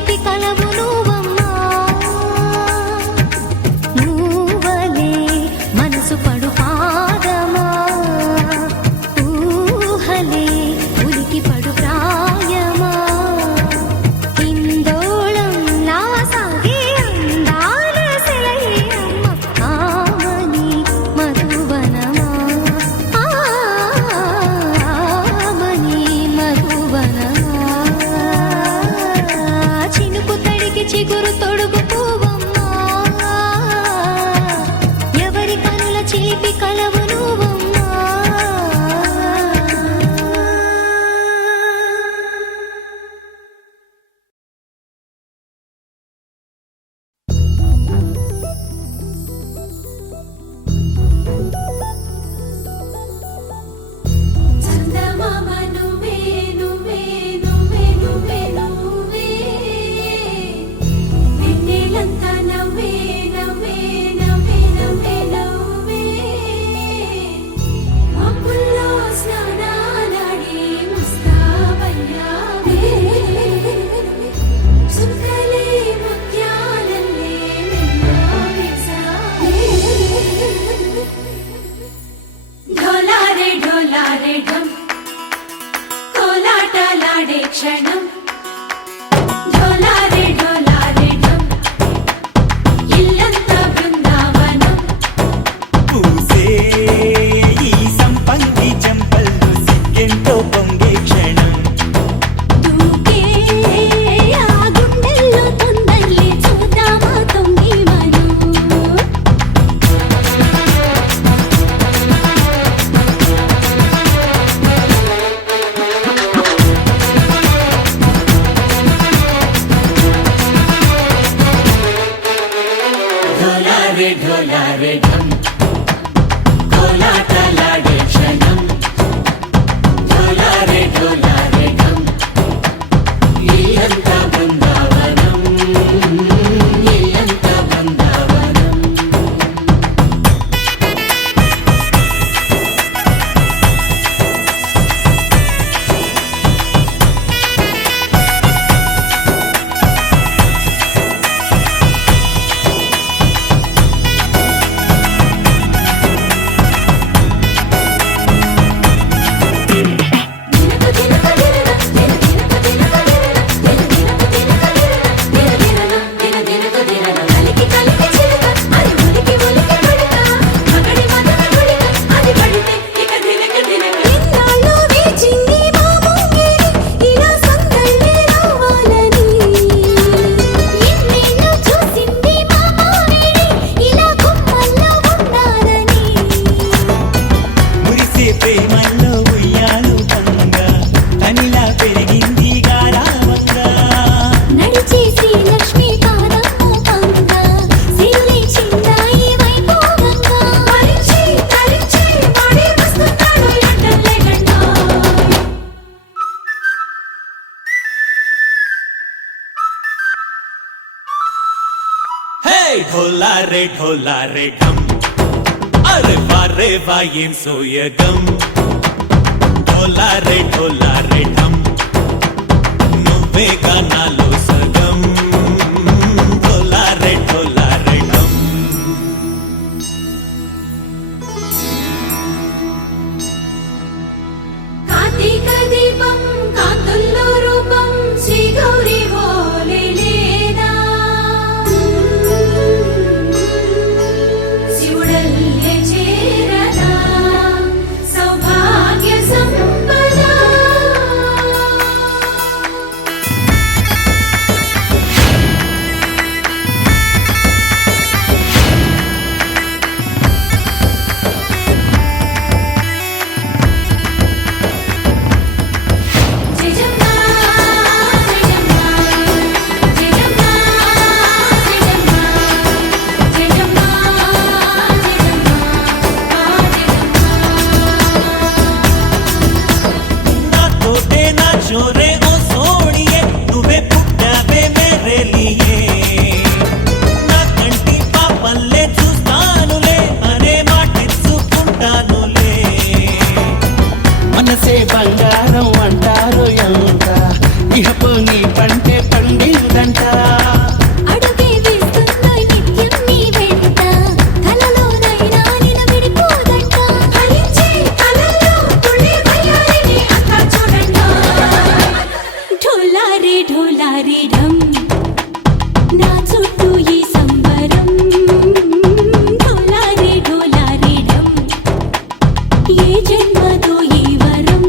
చిలిపి కలవు నువ్వమ్మా నువ్వలే మనసు పడు పాదమా ఊహలే ఉలికి పడు ప్రాయమా ఇందోళం నా సాగే అందాల సెలయేమ్మ ఆమని మధువనమా ఆమని మధువనమా చినుకు తడికి చిగురు తొడుగు పువ్వమ్మా ఎవరి కనుల చిలిపి కలవు నువ్వమ్మా చందమామ నువ్వే నువ్వే నువ్వే నువ్వే నువ్వే వెన్నెలంతా నవ్వే నవ్వే నవ్వే నవ్వే నవ్వే మబ్బుల్లో స్నానాలాడి ముస్తాబయ్యావే సుందలే ముత్యాలల్లే మెన్నావేశావే ఢోలారే ఢోలారే ఢం కోలాటలాడే క్షణం ఢోలారే ఢోలారే ఢం ఇల్లంతా బృందావనం పూసే ఈ సంపంగి చెంపల్లో సిగ్గెంతో పొంగే క్షణం దూకే ఆ గుండెల్లో తొందల్లి చూద్దామా తొంగి మనం ఢోలారే ఢోలారే ఢం కోలాటలాడే క్షణం ఢోలారే ఢోలారే ఢం ఇల్లంతా బృందావనం ఇల్లంతా బృందావనం మురిసే ప్రేమల్లో ఉయ్యాలు పంగా తనిలా పెరిగింది గారావంగా నడిచేసి లక్ష్మీ పాదము పంగ సిరులే చిందాయి వైభోగంగా తరించి తరించి వాడి వస్తున్నాడు ఎండలే గంట హే ఢోలారే ఢోలారే ఢం అరే వా ఏం సోయగం ఢోలారే ఢోలారే ఢం నువ్వే గానాలో సగం ఢోలారే ఢోలారే ఢం కార్తీక దీపం కాంతుల్లో రూపం శ్రీ గౌరీ ఓలే లేదా శివుడల్లే చేరదా సౌభాగ్య సంపద ढोलारे ढोलारे ढम ना చుట్టూ ఈ సంబరం ढोलारे ढोलारे ढम ఏ జన్మదో ఈ వరం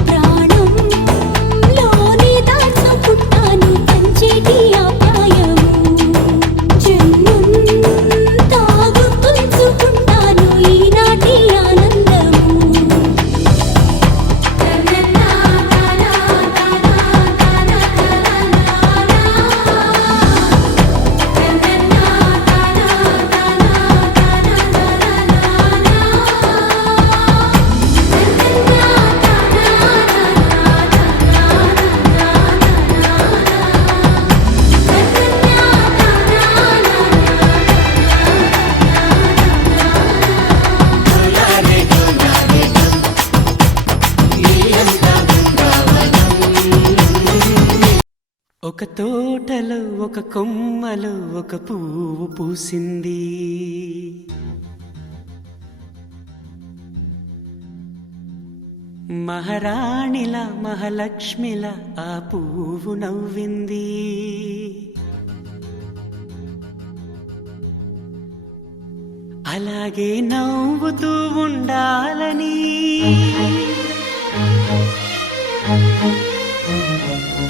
ప్రాణం లోని దాచుకుంటాను పంచేటి ఆప్యాయము జన్మంతా గుర్తుంచుకుంటాను ఈనాటి ఆనందము ఒక తోటలో ఒక కొమ్మలో ఒక పువ్వు పూసింది మహారాణిలా మహాలక్ష్మిలా ఆ పువ్వు నవ్వింది అలాగే నవ్వుతూ ఉండాలని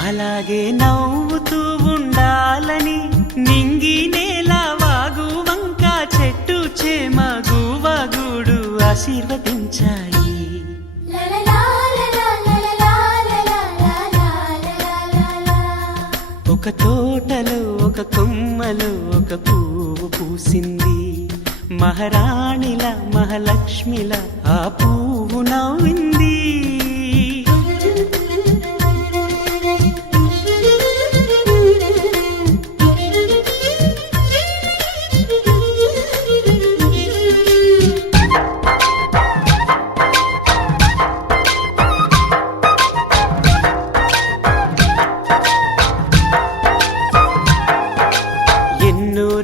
అలాగే నవ్వుతూ ఉండాలని నింగి నేల వాగు వంక చెట్టు చేమ గువగూడు ఆశీర్వదించాయి ఒక తోటలో ఒక కొమ్మలో ఒక పువ్వు పూసింది మహారాణిలా మహాలక్ష్మిలా ఆ పువ్వు నవ్వింది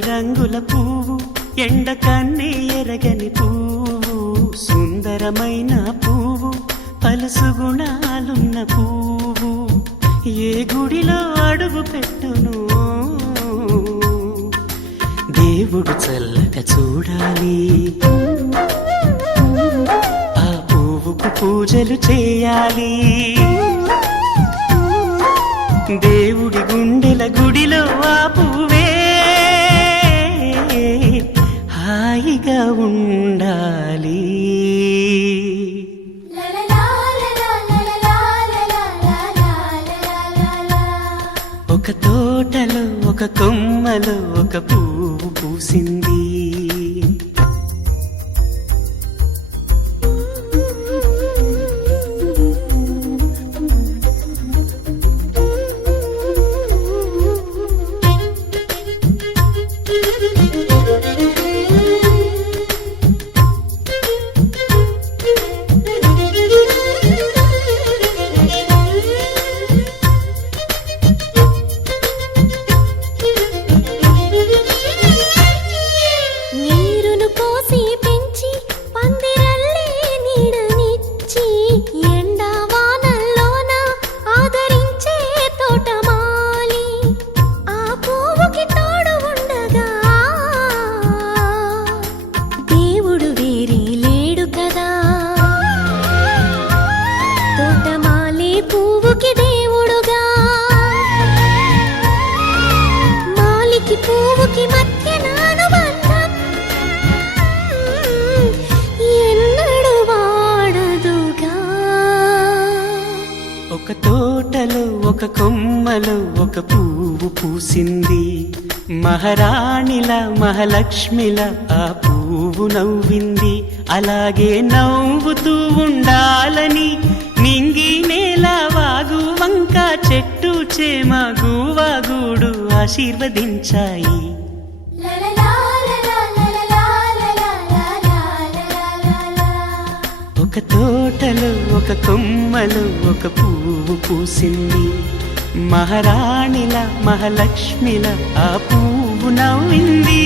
రంగుల పువ్వు ఎండ కన్నే ఎరగని పువ్వు సుందరమైన పువ్వు పలుసు గుణాలున్న పువ్వు ఏ గుడిలో అడుగు పెట్టును దేవుడు చల్లగా చూడాలి ఆ పువ్వుకు పూజలు చేయాలి దేవుడి గుండెల గుడిలో ఆ పువ్వే హాయిగా ఉండాలి ఒక తోటలో ఒక కొమ్మలో ఒక పువ్వు పూసింది ఒక తోటలో ఒక కొమ్మలో ఒక పువ్వు పూసింది మహారాణిలా మహాలక్ష్మిలా ఆ పువ్వు నవ్వింది అలాగే నవ్వుతూ ఉండాలని నింగి నేల వాగు వంక చెట్టు చేమ గువగూడు ఆశీర్వదించాయి ఒక తోటలో ఒక కొమ్మలో ఒక పువ్వు పూసింది మహారాణిలా మహాలక్ష్మిలా ఆ పువ్వు నవ్వింది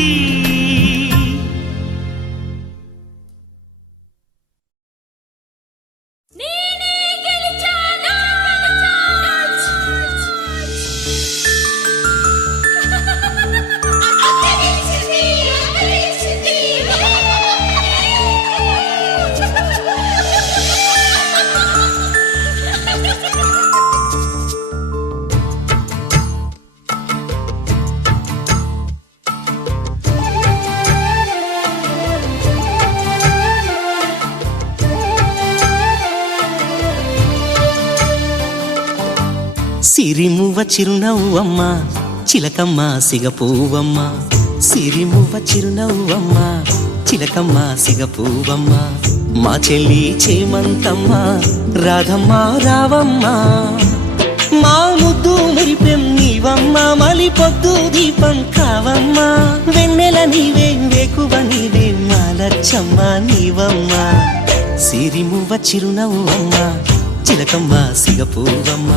సిరిమువ్వ చిరునవ్వమ్మ చిలకమ్మ సిగపువ్వమ్మ సిరిమువ్వ చిరునవ్వమ్మ చిలకమ్మ సిగపువ్వమ్మ మా చెల్లి చేమంతమ్మ రాధమ్మ రావమ్మ మా ముద్దు మెరిపెం నీవమ్మ మలి పొద్దు దీపం కావమ్మ వెన్నెల నీవే వేకువ నీవే మాలచ్చమ్మ నీవమ్మ సిరిమువ్వ చిరునవ్వమ్మ చిలకమ్మ సిగపువ్వమ్మ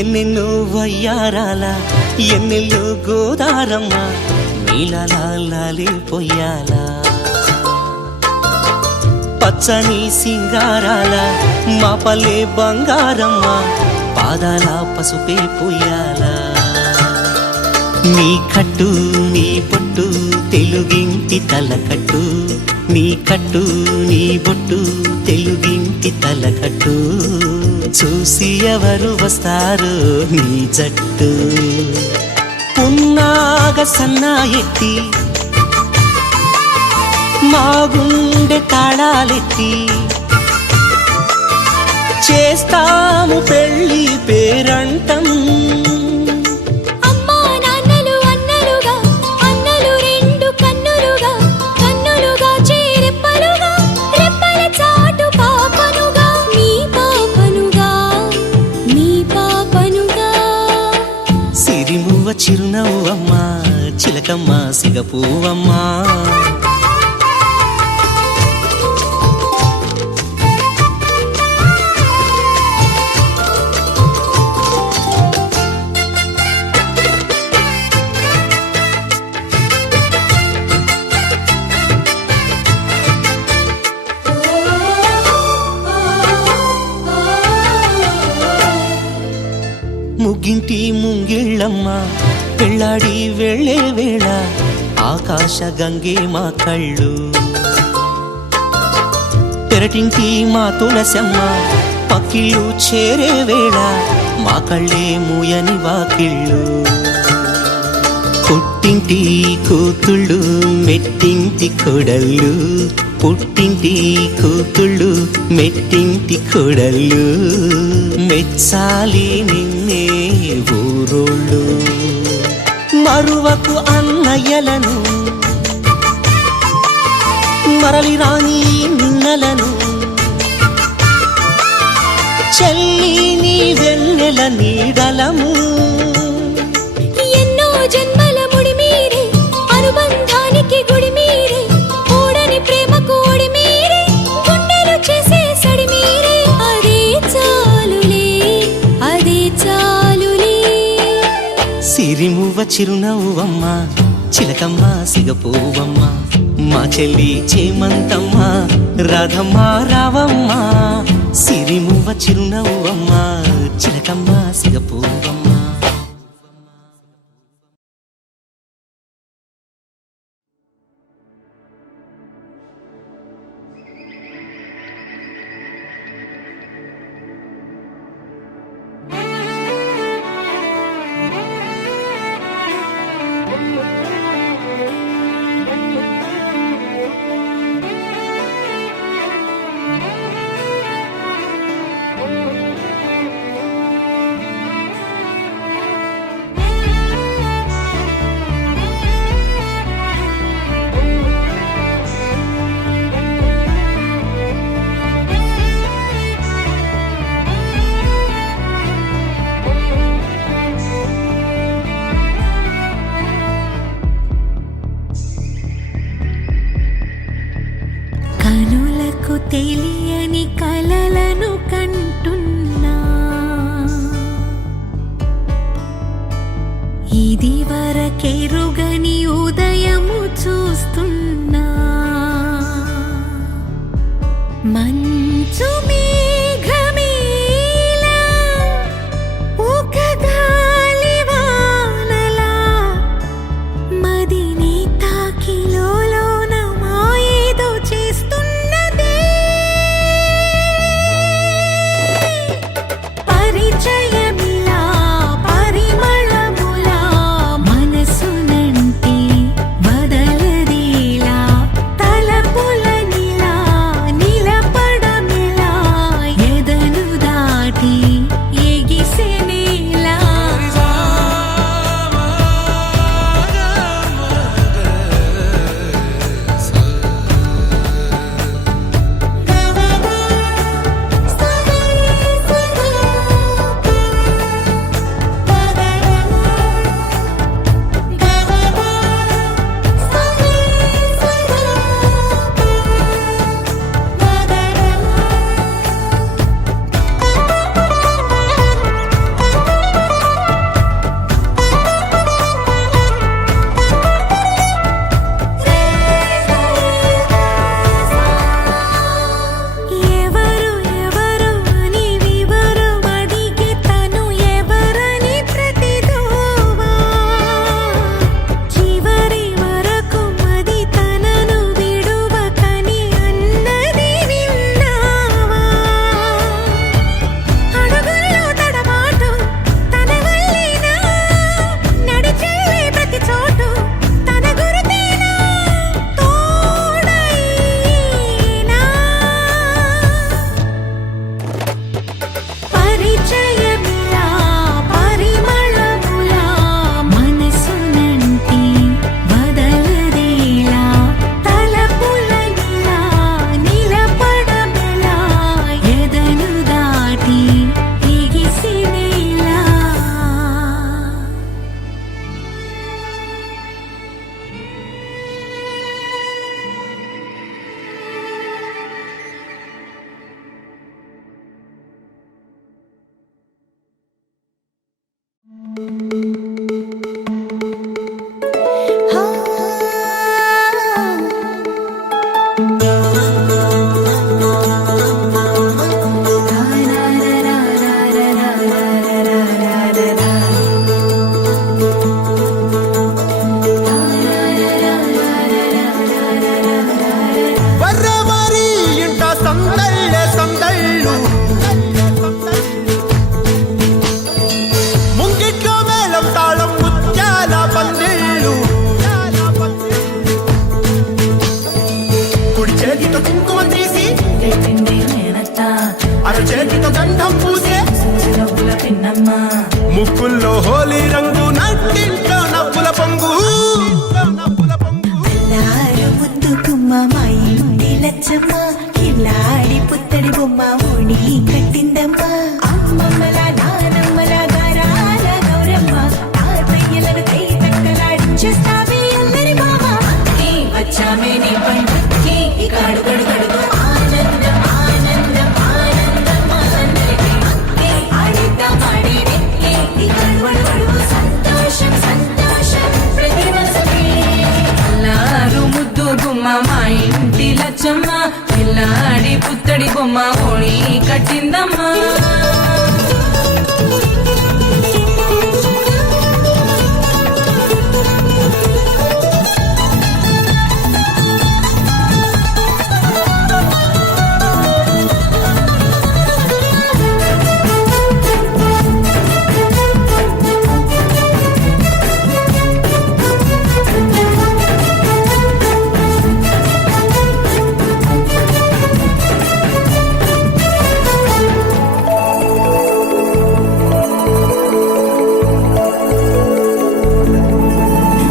ఎన్నెన్నో వయ్యారాల ఎన్నెల్లో గోదారమ్మ నీలాలే పొయ్యాల పచ్చని సింగారాల మా పల్లె బంగారమ్మ పాదాల పసుపే పొయ్యాల నీ కట్టు నీ పొట్టు తెలుగింటి తలకట్టు నీ కట్టు నీ బొట్టు తెలుగింటి తలకట్టు చూసి ఎవరు వస్తారు నీ జట్టు పున్నాగ సన్నా ఎత్తి మా గుండె తాళాలెత్తి చేస్తాము పెళ్ళి పేరంటం చిరునవ్వమ్మ చిలకమ్మ సిగపువ్వమ్మ ముగ్గింటి ముంగిళ్ళమ్మ పెళ్ళాడి వెళ్ళే వేళ ఆకాశ గంగే మా కళ్ళు పెరటింటి మా తులసమ్మ పక్కిళ్ళు చేరే వేళ మా కళ్ళే మూయని వాకిళ్ళు పుట్టింటి కూతుళ్ళు మెట్టింటి కొడళ్ళు పుట్టింటి కూతుళ్ళు మెట్టింటి కొడళ్ళు మెచ్చాలి నిన్నే ఊరోళ్ళు మరువకు అన్నయ్యలను మరలి రాని నిన్నలను చెల్లి నీ వెన్నెల నీడలము ఎన్నో జన్మల ముడి మీరే అనుబంధానికి గుడి మీరే ఓడని ప్రేమకు ఓడి మీరే గుండెలు చేసే సడి మీరే అదే చాలులే అదే చాలులే సిరిమువ్వ చిరునవ్వమ్మ చిలకమ్మ సిగపువ్వమ్మ మా చెల్లి చేమంతమ్మ రాధమ్మ రావమ్మ సిరిమువ్వ చిరునవ్వమ్మ చిలకమ్మ సిగపువ్వమ్మ తెలియని కలలను కంటున్నా ఇది వరకెరుగని ఉదయము చూస్తున్నా మంచు మేఘమేలా వర్రవారి ఇంట సందళ్ళే సందళ్ళు ముంగిట్లో మేళం తాళం ముత్యాల పందిళ్ళు కుడి చేతితో కుంకుమ తీసి అర చేతితో గంధం పూసే ముక్కుల్లో హోలీ రంగు నట్టింట్లో నవ్వుల పొంగు ముద్దు గుమ్మ మా ఇంటి లచ్చమ్మ కిల్లాడి పుత్తడి బొమ్మ ఓడి కట్టిందమ్మ అమ్మమ్మల నానమ్మల గారాల గౌరమ్మ తాతయ్యలను కై తక్కలాడించేస్తావే అల్లరి మామ వచ్చామే నీ పండుకి ఇక అడుగడు గడుగు ఆనందం ఆనందం ఆనందం అందరికీ ఆడిద్దాం ఆడేడే ఇక అడుగడు సంతోషం సంతోషం ప్రతి మనసుకి అల్లారు ముద్దు గుమ్మ మా ఇంటి లచ్చమ్మ పిల్లాడి పుత్తడి బొమ్మ ఓడి కట్టిందమ్మా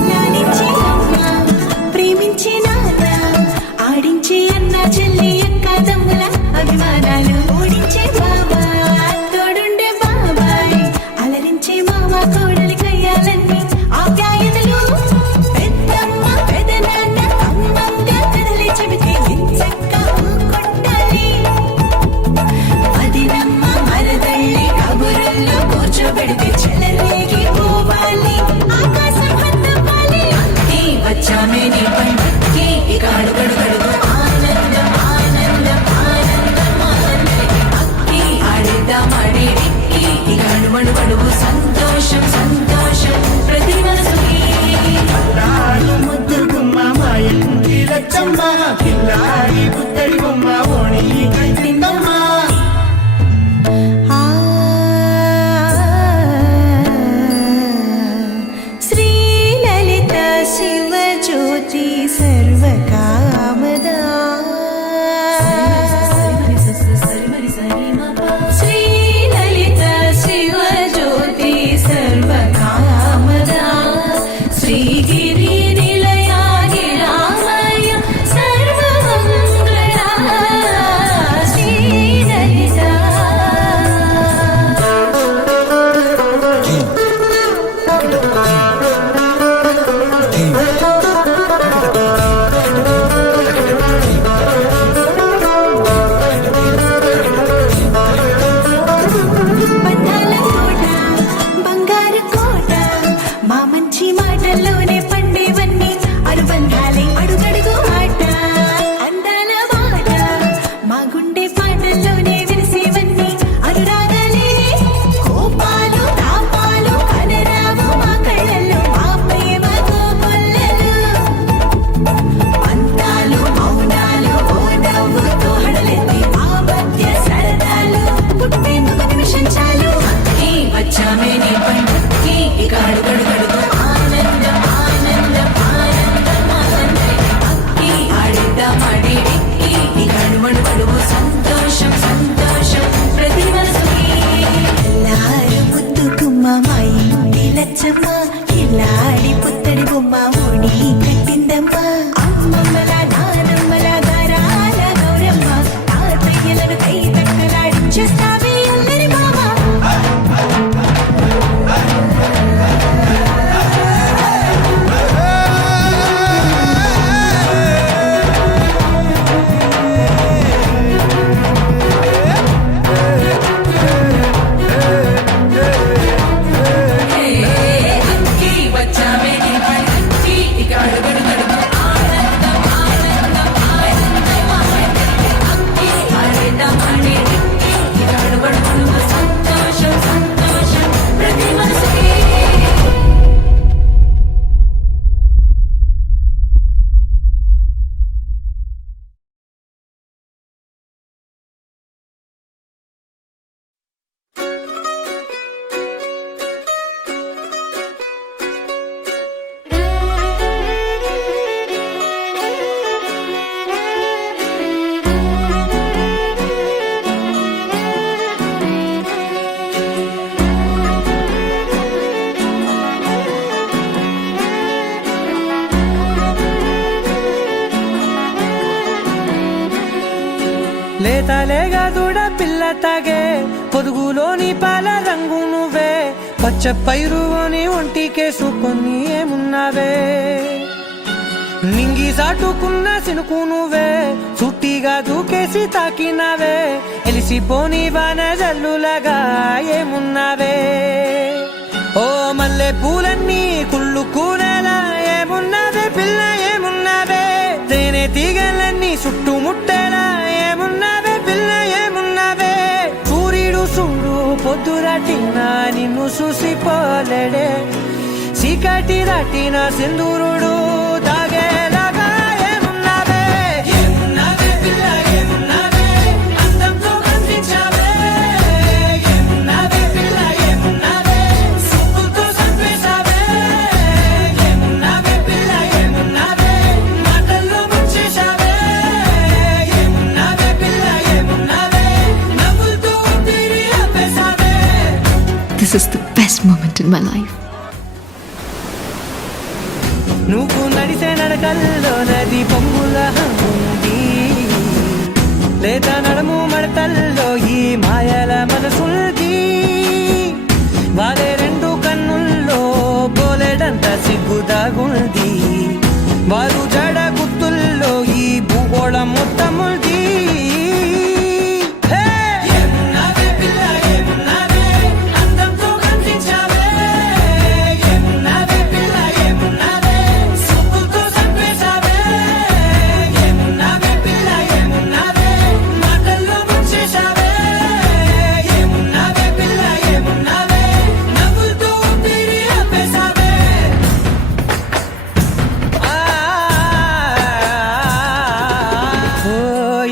లాలించే అమ్మ ప్రేమించే నాన్న ఆడించే అన్న చెల్లి అక్క తమ్ముల అభిమానాలు ఓడించే బాబా తోడుండే బాబాయ్ అలరించే మామ కోడలి కయ్యాలన్నీ ఆప్యాయతలు పెద్దమ్మ పెదనాన్న అమ్మంగా కథలే చెబితే ఎంచక్కా కొట్టాలి వదినమ్మ మరదళ్ళి కబురుల్లో కూర్చోబెడితే చెలరేగి పోవాలి ఆకాశం హద్దవ్వాలి అన్నీ వచ్చామే నీ పండుకి ఇక అడుగడు గడుగు ఆనందం ఆనందం ఆనందం అందరికీ అక్కి ఆడిద్దాం ఆడేడిక్కి ఇక అడుగడు గడుగు సంతోషం సంతోషం ప్రతి మనసుకి ముద్దు గుమ్మ మా ఇంటి లచ్చమ్మ కిల్లాడి పుత్తడి బొమ్మ ఓణి కట్టిందమ్మా శ్రీ లలిత శివ జ్యోతి సర్వకామదా శ్రీ లలిత శివ జ్యోతి సర్వకామదా శ్రీగిరి నిలయా గిరామయ సర్వమంగళా శ్రీ లలిత బంధాల కోట బంగారు కోట మా మంచి మాటల్లోనే పండేవన్నీ అనుబంధాలే అడుగడుగు ఆట అందాల మాట మా గుండె పాటల్లోనే విరిసేవన్నీ అనురాగాలే కోపాలు తాపాలు కనరావు మా కళ్ళల్లో మా ప్రేమ కోకొల్లలు అంతాలు మౌనాలు ఓ నవ్వుతో హడలెత్తి మా మధ్య సరదాలు పుట్టేందుకు నిమిషం చాలు అక్కి వచ్చామే నీ పండుకి ఇక అడుగడు గడుగు ఆనందం ఆనందం ఆనందం అందరికీ అక్కి ఆడిద్దాం ఆడేడిక్కి ఇక అడుగడు గడుగు సంతోషం సంతోషం ప్రతి మనసుకి ఎల్లారు ముద్దు గుమ్మ మా ఇంటి లచ్చమ్మ కిల్లాడి పుత్తడి బొమ్మ ఓడి కట్టిందమ్మ అమ్మమ్మల నానమ్మల గారాల గౌరమ్మ తాతయ్యలను కై తక్కలాడించేస్తావే అల్లరి మామ లేతలేగా దూడ పిల్ల తాగే పొదుగులోని పాల రంగు నువ్వే పచ్చ పైరుని ఒంటికేసుకొని ఏమున్నావే నింగి సాటుకున్న సినుకు నువ్వే చుట్టిగా దూకేసి తాకినావే ఎలిసిపోని వాన జల్లులగా ఏమున్నావే ఓ మల్లె పూలన్నీ కుళ్ళు కూనేలా ఏమున్నావే పిల్ల ఏమున్నావే తేనె తీగలన్నీ చుట్టుముట్టేలా ఏమున్నావే పిల్ల ఏమున్నావే సూర్యుడు చూడు పొద్దురాటినా నిన్ను చూసిపోలేడే చీకటి దాటిన సింధూరుడు తాగేలాగా ఏమున్నావే ఏమున్నావే పిల్ల ఏమున్నావే అందంతో కనిపించావే ఏమున్నావే పిల్ల ఏమున్నావే సుక్కుతో చంపేశావే ఏమున్నావే పిల్ల ఏమున్నావే మాటల్లో ముంచేశావే ఏమున్నావే పిల్ల ఏమున్నావే నవ్వులతో ఊపిరి ఆపేశావే. This is the best moment in my life. నువ్వు నడిసే నడకల్లో నది పొంగుల ఉంది లేదా నడము మడతల్లో ఈ మాయల మనసుల్ది వారే రెండు కన్నుల్లో బోలెడంత సిగ్గుదాగుంది వారు జడ గుర్తుల్లో ఈ భూగోళం మొత్తముంది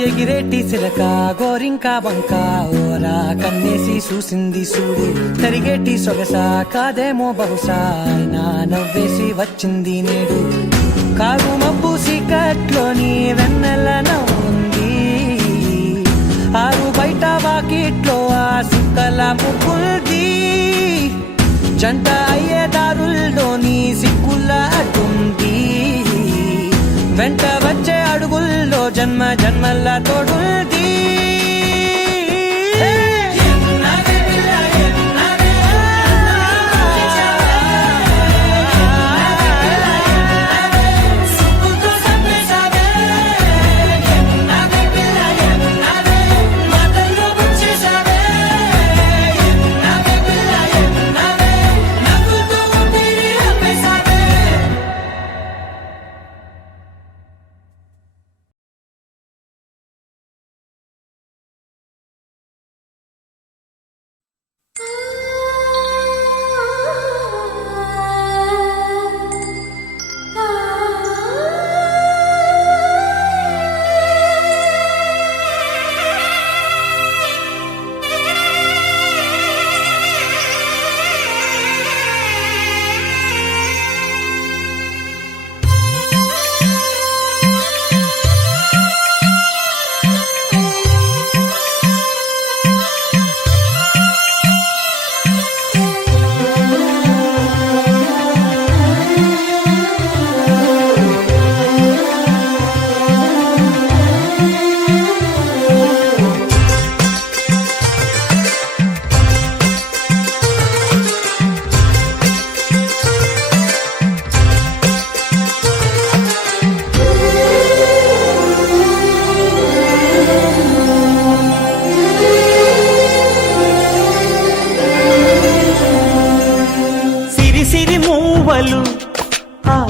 ఎగిరేటి సిలక గోరింకా బంక ఓరా కన్నేసి చూసింది చూడు తరిగేటి సొగస కాదేమో బహుశా అయినా నవ్వేసి వచ్చింది నేడు కారు మబ్బు సీకట్లోని వెన్నెల నవ్వుంది ఆరు బయట వాకిట్లో ఆ సుక్కల ముగ్గుల్ది జంట అయ్యే దారుల్లోని సిగ్గుల అడ్డుంది వెంట వచ్చే అడుగుల్లో జన్మ జన్మల తోడుంది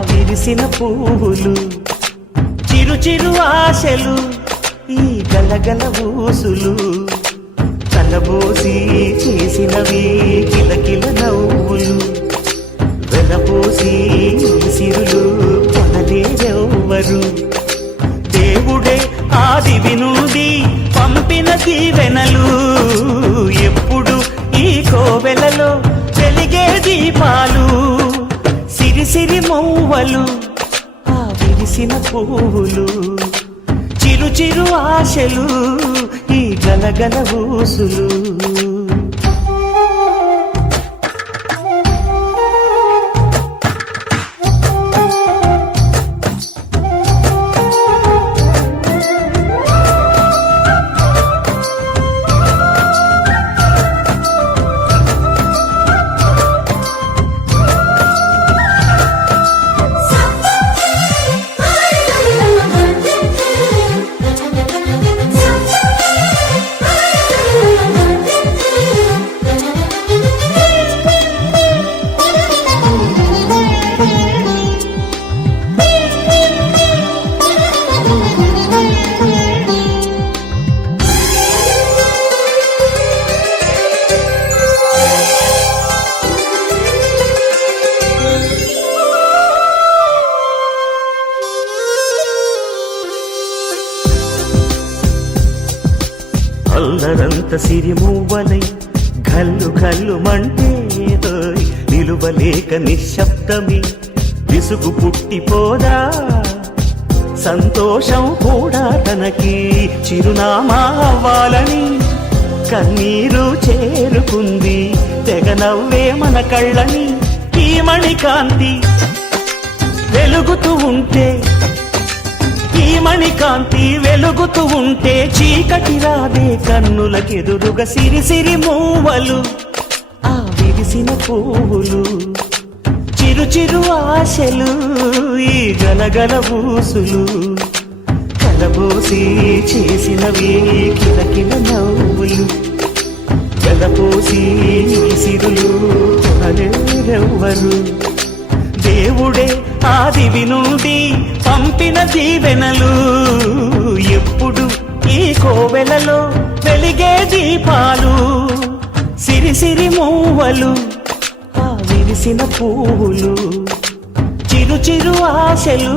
విరిసిన పువ్వులు చిరు చిరు ఆశలు ఈ గలగల ఊసులు చల్లబోసి చేసినవి కిలకిల నవ్వులు వెలబోసి సిరులు కొనలేరెవ్వరు దేవుడే ఆదివి నుండి పంపిన దీవెనలు ఎప్పుడు ఈ కోవెలలో వెలిగే దీపాలు సిరి మౌవలు ఆ విరిసిన పువ్వులు చిరు చిరు ఆశలు ఈ గలగల ఊసులు అదరంత సిరిమూవలై ఘల్లు ఘల్లు మంటే నిలువలేక నిశ్శబ్దమి విసుగు పుట్టిపోదా సంతోషం కూడా తనకి చిరునామా అవ్వాలని కన్నీరు చేరుకుంది తెగ నవ్వే మన కళ్ళని ఈ మణికాంతి వెలుగుతూ ఉంటే ఈ మణికాంతి వెలుగుతూ ఉంటే చీకటి రాదే కన్నులకెదురుగా సిరి సిరి మూవలు ఆ విరిసిన పువ్వులు చిరు చిరు ఆశలు ఈ గలగల ఊసులు కలబోసి చేసినవి కిలకిల నవ్వులు కలపోసి సిరులు కొనలేరెవ్వరు దేవుడే ఆదివి నుండి పంపిన దీవెనలు ఎప్పుడు ఈ కోవెలలో వెలిగే దీపాలు సిరి సిరి మూవలు ఆ విరిసిన పువ్వులు చిరు చిరు ఆశలు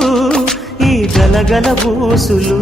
ఈ గలగల బూసులు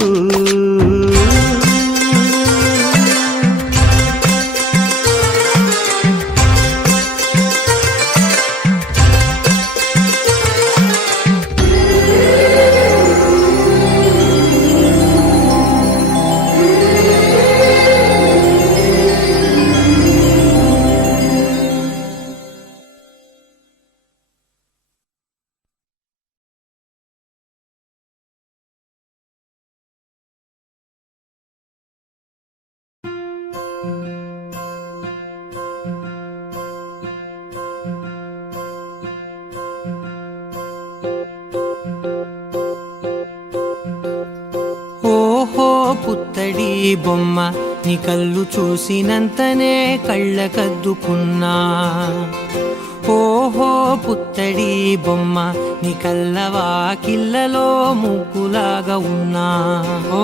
పుత్తడి బొమ్మ నీ కళ్ళు చూసినంతనే కళ్ళకద్దుకున్నా ఓహో పుత్తడి బొమ్మ నీ కళ్ళవాకిళ్ళలో ముగ్గులాగా ఉన్నా ఓ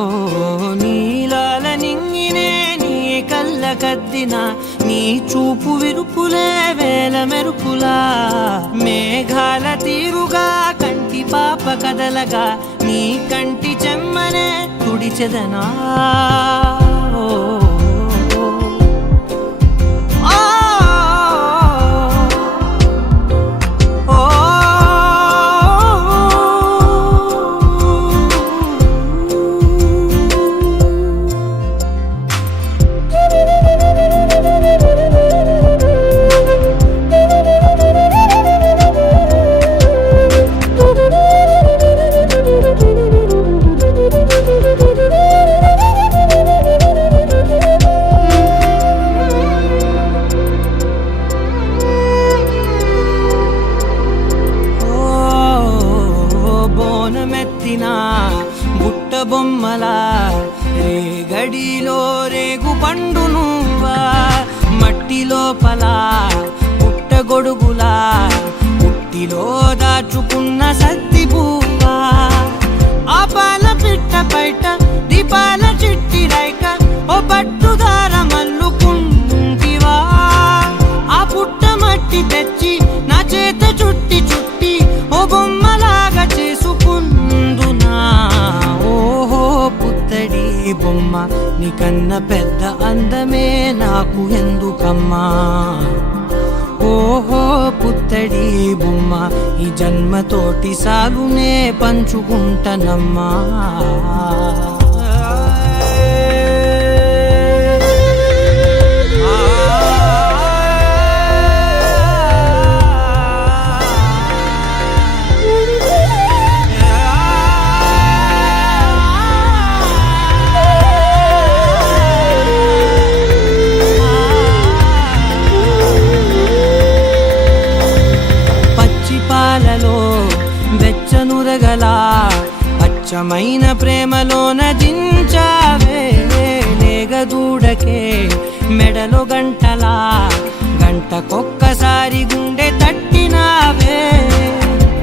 నీలాల నింగినే నీ కళ్ళకద్దిన నీ చూపు విరుపులే వేల మెరుపులా మేఘాల తీరుగా కంటి పాప కదలగా నీ కంటి చెమ్మనే తుడిచెదనా బుట్ట బొమ్మలా రేగడిలో రేగు పండు నువ్వా మట్టి లోపల పుట్ట గొడుగులా పుట్టిలో దాచుకున్న సత్తి పువ్వా ఆ పాల పిట్ట బయట దీపాల చిట్టి రైక ఓ పట్టుదార మల్లుకుంటివా ఆ పుట్ట మట్టి తెచ్చి నా చేత చుట్టి చుట్టి ఓ బొమ్మలాగా చేసుకుందునా ఓహో పుత్తడి బొమ్మ నీకన్న పెద్ద అందమే నాకు ఎందుకమ్మా ఓహో పుత్తడి బొమ్మ ఈ జన్మతోటి సాగునే పంచుకుంటనమ్మా వెచ్చనురగలా అచ్చమైన ప్రేమలోన దించావే లేగదూడకే మెడలో గంటలా గంటకొక్కసారి గుండె తట్టినావే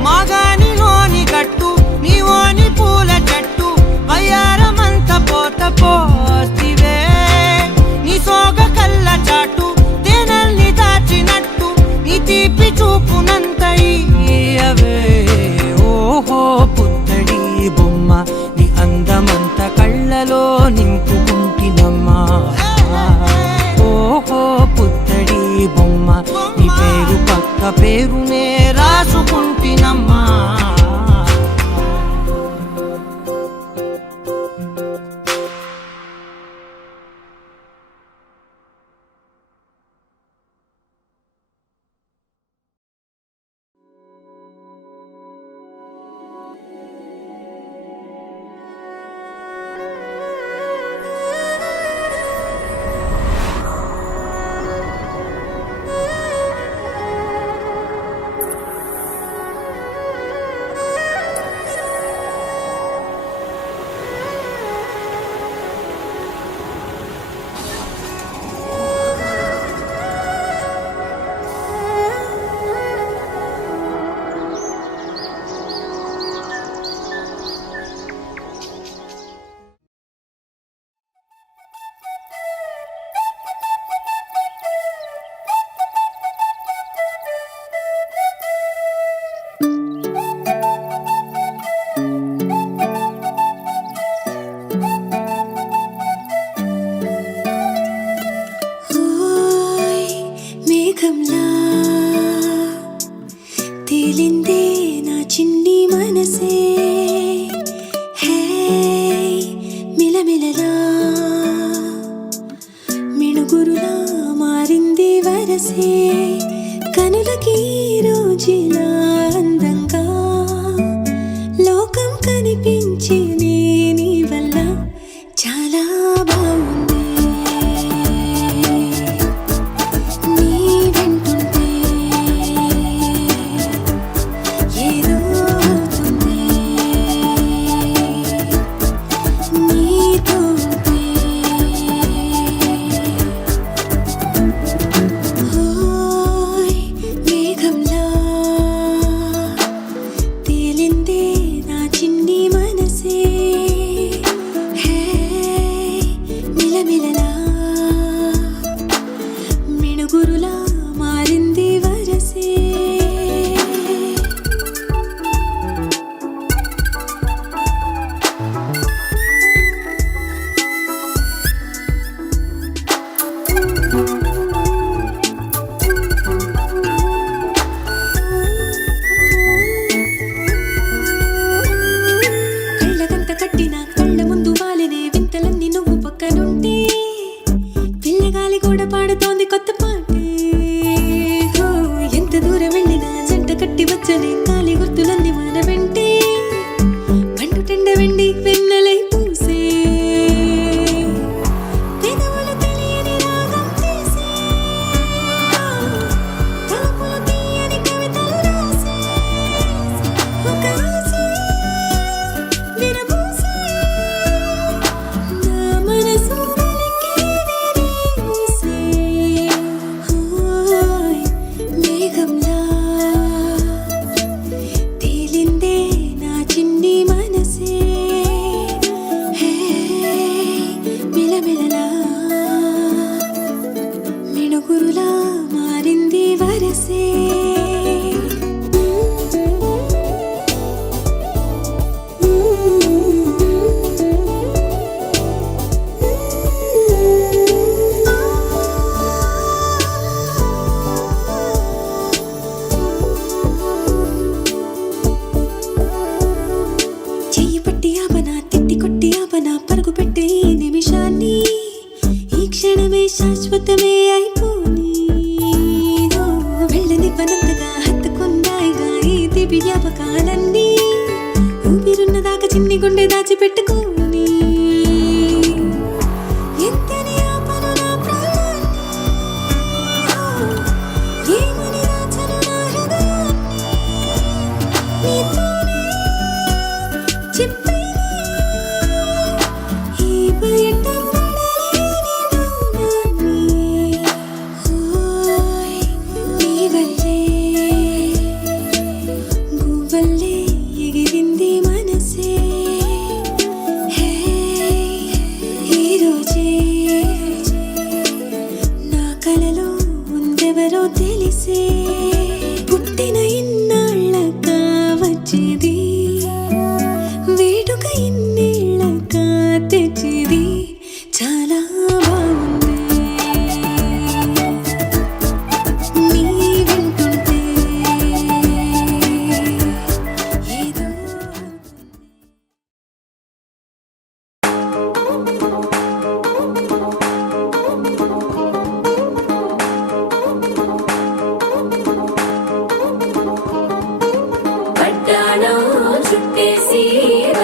మాగానిలోని గట్టు నీవోని పూల చెట్టు వయ్యారమంత పోత పోస్తివే నీ సోగ కళ్ళ చాటు తేనల్ని దాచినట్టు నీ తీపి చూపునంత ఇయ్యవే ఓహో పుత్తడి బొమ్మ నీ అందమంత కళ్ళలో నింపుకుంటినమ్మా బొమ్మ నీ పేరు పక్క పేరునే రాసుకుంటినమ్మా మేఘంలా తేలిందే నా చిన్ని మనసే హే మిలమిలలా మిణుగురులా మారింది వరసే కనులకి రోజులా అందంగా లోకం కనిపించి నీ వల్ల చాలా బాగుంది మిణుగురులా మారింది వరసే కళ్ళకంత కట్టిన కళ్ళ ముందు వాలినే వింతలన్నీ నువ్వు పక్కనుంటే పిల్లగాలి కూడా పాడుతోంది కొత్త పాటే ఎంత దూరం వెళ్ళినా జంట కట్టి వచ్చని కాలి గుర్తులన్నీ మన వెంటే పండు టెండ వెండి వెన్నెలై పూసే పెదవులు తెలియని రాగం తీసే తలుపులు తీయని కవితలు రాసే ఒక ఆశే విరబూసే నా మనసు మేఘంలా తేలిందే నా చిన్ని మనసే హే మిలమిలలా మిణుగురులా మారింది వరసే చెయ్యి పట్టి ఆపనా తిట్టి కొట్టి ఆపనా పరుగు పెట్టే ఈ నిమిషాన్ని ఈ క్షణమే శాశ్వతమే అయిపోని వెళ్ళనివ్వనంతగా హత్తుకున్నాయిగా ఈ దివి జ్ఞాపకాలన్నీ ఊపిరున్నదాకా చిన్ని గుండె దాచిపెట్టుకోని ఎంతని ఆపను నా ప్రాణాన్ని ఏమని రాచను నా హృదయాన్ని నీతోనే చెప్పేనే ఈ బయట పడలేని మౌనాన్ని నీ వల్లే గువ్వల్లే ఎగిరింది మనసే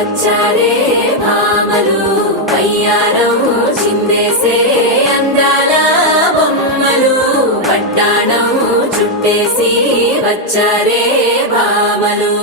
వచ్చారే భామలు వయ్యారం చిందేసే అందాల బొమ్మలు పట్టాణం చుట్టేసి వచ్చారే భామలు